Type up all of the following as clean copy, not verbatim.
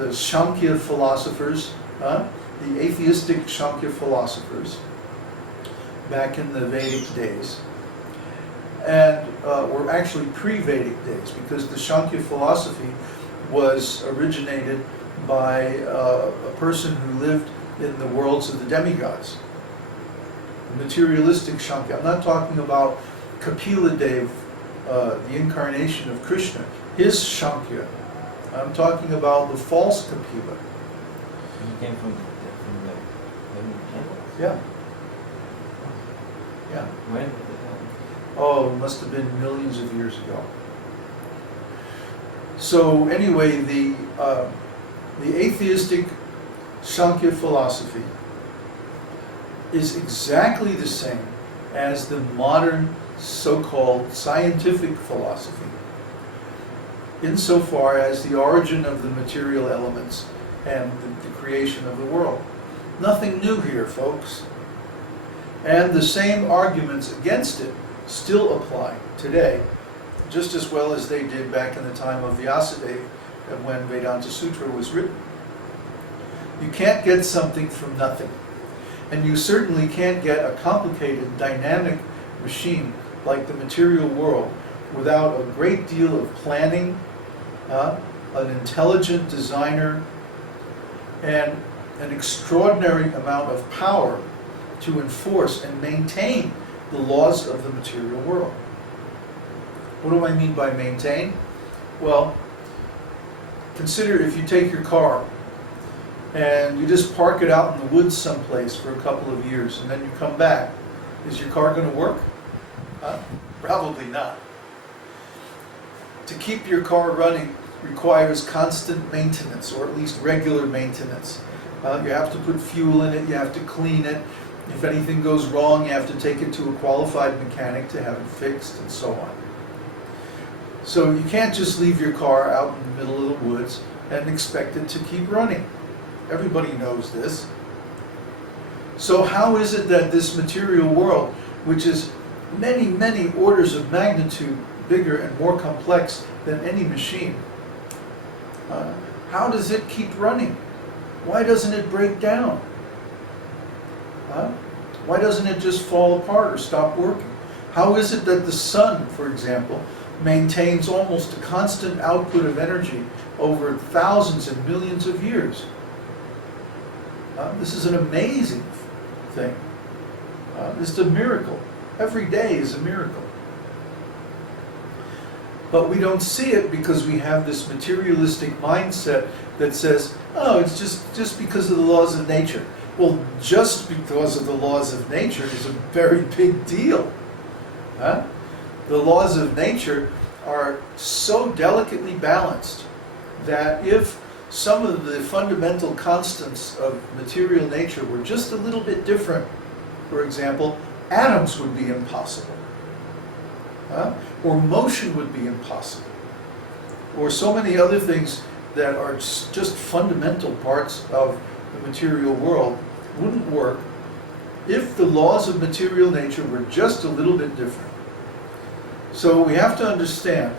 the Śāṅkhya philosophers, the atheistic Śāṅkhya philosophers, back in the Vedic days, and were actually pre-Vedic days, because the Śāṅkhya philosophy was originated by a person who lived in the worlds of the demigods. Materialistic Śāṅkhya. I'm not talking about Kapila Dev, the incarnation of Krishna, his Śāṅkhya. I'm talking about the false Kapila. He came from the temple? Yeah. Yeah. When did it happen? Oh, it must have been millions of years ago. So anyway, the atheistic Śāṅkhya philosophy is exactly the same as the modern so-called scientific philosophy, insofar as the origin of the material elements and the creation of the world. Nothing new here, folks. And the same arguments against it still apply today, just as well as they did back in the time of Vyasadeva, when Vedānta-sūtra was written. You can't get something from nothing. And you certainly can't get a complicated, dynamic machine like the material world without a great deal of planning, an intelligent designer, and an extraordinary amount of power to enforce and maintain the laws of the material world. What do I mean by maintain? Well, consider if you take your car and you just park it out in the woods someplace for a couple of years, and then you come back. Is your car going to work? Probably not. To keep your car running requires constant maintenance, or at least regular maintenance. You have to put fuel in it, you have to clean it. If anything goes wrong, you have to take it to a qualified mechanic to have it fixed, and so on. So you can't just leave your car out in the middle of the woods and expect it to keep running. Everybody knows this. So how is it that this material world, which is many, many orders of magnitude bigger and more complex than any machine, how does it keep running? Why doesn't it break down? Why doesn't it just fall apart or stop working? How is it that the sun, for example, maintains almost a constant output of energy over thousands and millions of years? This is an amazing thing. This is a miracle. Every day is a miracle. But we don't see it because we have this materialistic mindset that says, oh, it's just because of the laws of nature. Well, just because of the laws of nature is a very big deal. The laws of nature are so delicately balanced that if some of the fundamental constants of material nature were just a little bit different, for example, atoms would be impossible. Or motion would be impossible. Or so many other things that are just fundamental parts of the material world wouldn't work if the laws of material nature were just a little bit different. So we have to understand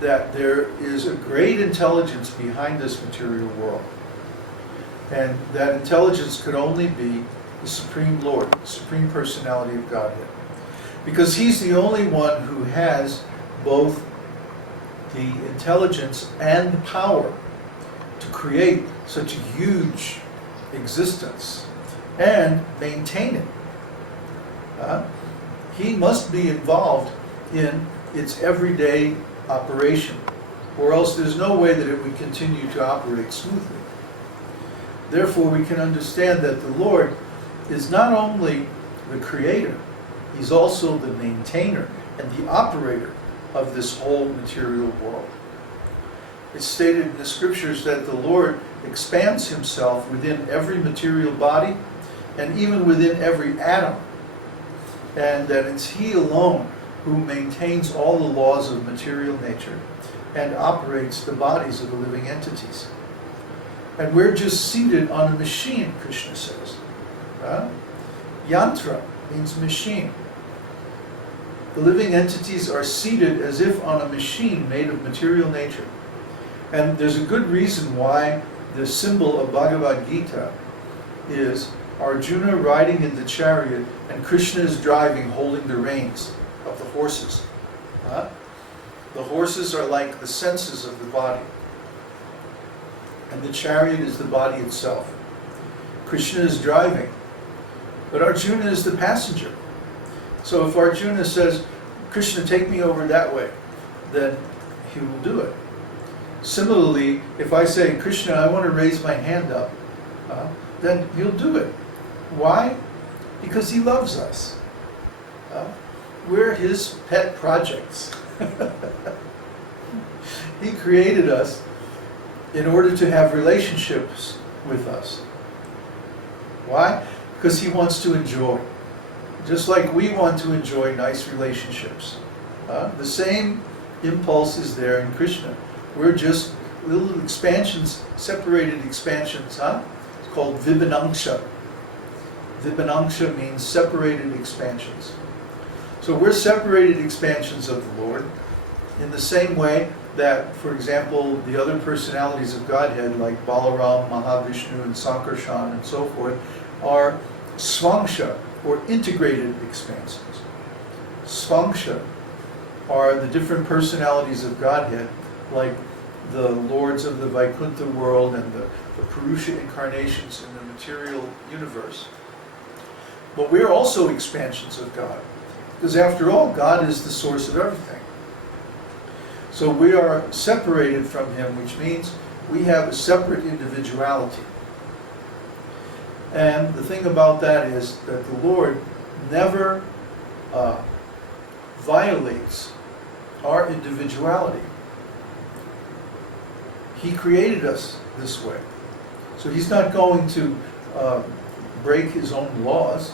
that there is a great intelligence behind this material world. And that intelligence could only be the Supreme Lord, the Supreme Personality of Godhead. Because He's the only one who has both the intelligence and the power to create such a huge existence and maintain it. He must be involved in its everyday operation, or else there's no way that it would continue to operate smoothly. Therefore, we can understand that the Lord is not only the creator, He's also the maintainer and the operator of this whole material world. It's stated in the scriptures that the Lord expands Himself within every material body and even within every atom, and that it's He alone who maintains all the laws of material nature and operates the bodies of the living entities. And we're just seated on a machine, Krishna says. Yantra means machine. The living entities are seated as if on a machine made of material nature. And there's a good reason why the symbol of Bhagavad Gita is Arjuna riding in the chariot and Krishna is driving, holding the reins of the horses. Huh? The horses are like the senses of the body. And the chariot is the body itself. Krishna is driving, but Arjuna is the passenger. So if Arjuna says, Krishna, take me over that way, then he will do it. Similarly, if I say, Krishna, I want to raise my hand up, then he'll do it. Why? Because he loves us. We're his pet projects. He created us in order to have relationships with us. Why? Because he wants to enjoy. Just like we want to enjoy nice relationships. The same impulse is there in Krishna. We're just little expansions, separated expansions. It's called Vedānta-sūtra. Vedānta-sūtra means separated expansions. So we're separated expansions of the Lord in the same way that, for example, the other personalities of Godhead, like Balaram, Mahavishnu, and Sankharshan, and so forth, are Śāṅkhya, or integrated expansions. Śāṅkhya are the different personalities of Godhead, like the lords of the Vaikuntha world and the Purusha incarnations in the material universe. But we're also expansions of God, because after all, God is the source of everything. So we are separated from Him, which means we have a separate individuality. And the thing about that is that the Lord never violates our individuality. He created us this way. So He's not going to break His own laws.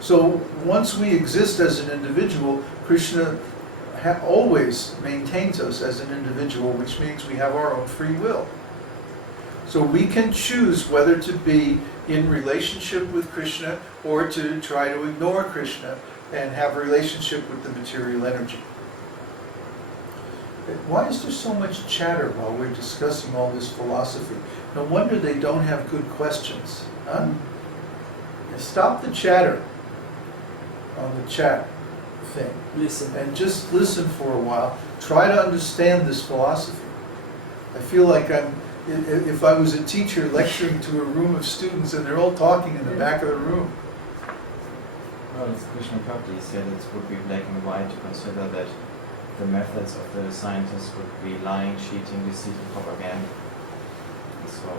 So once we exist as an individual, Krishna always maintains us as an individual, which means we have our own free will. So we can choose whether to be in relationship with Krishna or to try to ignore Krishna and have a relationship with the material energy. Why is there so much chatter while we're discussing all this philosophy? No wonder they don't have good questions. Huh? Stop the chatter on the chat thing. Listen. And just listen for a while. Try to understand this philosophy. I feel like if I was a teacher lecturing to a room of students and they're all talking in the back of the room. Well, it's Krishna Bhakti. He said it would be black and white to consider that the methods of the scientists would be lying, cheating, deceit, and propaganda. So,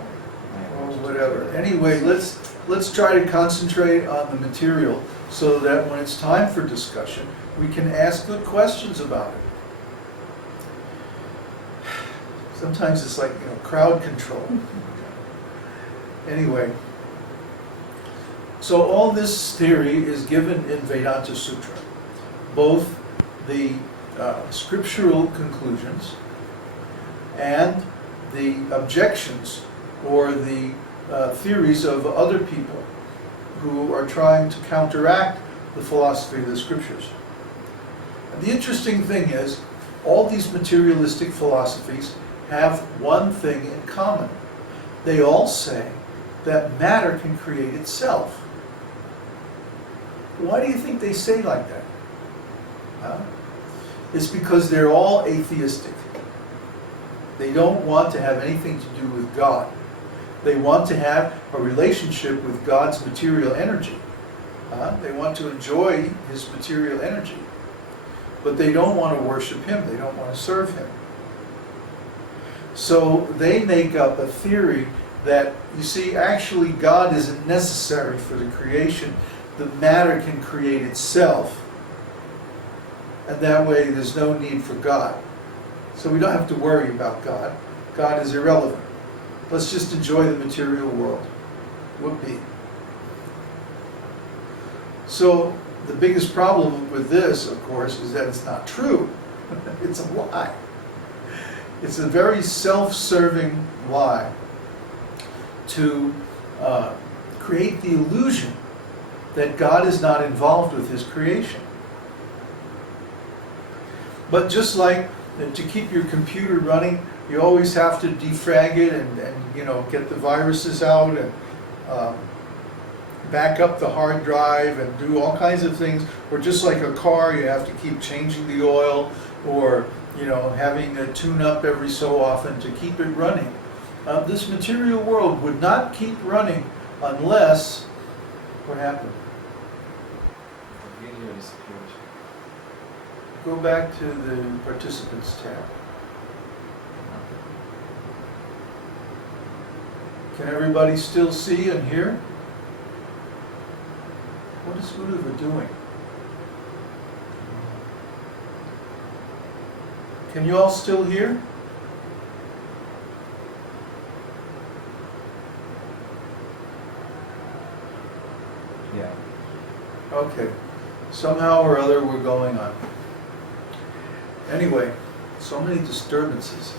Whatever. Anyway, let's try to concentrate on the material so that when it's time for discussion, we can ask good questions about it. Sometimes it's like, crowd control. Anyway, so all this theory is given in Vedānta-sūtra. Both the scriptural conclusions and the objections or the theories of other people who are trying to counteract the philosophy of the scriptures. And the interesting thing is, all these materialistic philosophies have one thing in common. They all say that matter can create itself. Why do you think they say like that? It's because they're all atheistic. They don't want to have anything to do with God. They want to have a relationship with God's material energy. They want to enjoy His material energy. But they don't want to worship Him. They don't want to serve Him. So they make up a theory that, you see, actually God isn't necessary for the creation. The matter can create itself. And that way there's no need for God. So we don't have to worry about God. God is irrelevant. Let's just enjoy the material world. Whoopee. So the biggest problem with this, of course, is that it's not true. It's a lie. It's a very self-serving lie to create the illusion that God is not involved with His creation. But just like to keep your computer running, You always have to defrag it and you know, get the viruses out and back up the hard drive and do all kinds of things. Or just like a car, you have to keep changing the oil, or you know, having a tune-up every so often to keep it running. This material world would not keep running unless, what happened? The video disappeared. Go back to the participants tab. Can everybody still see and hear? What is Uddhava doing? Can you all still hear? Yeah. Okay. Somehow or other we're going on. Anyway, so many disturbances.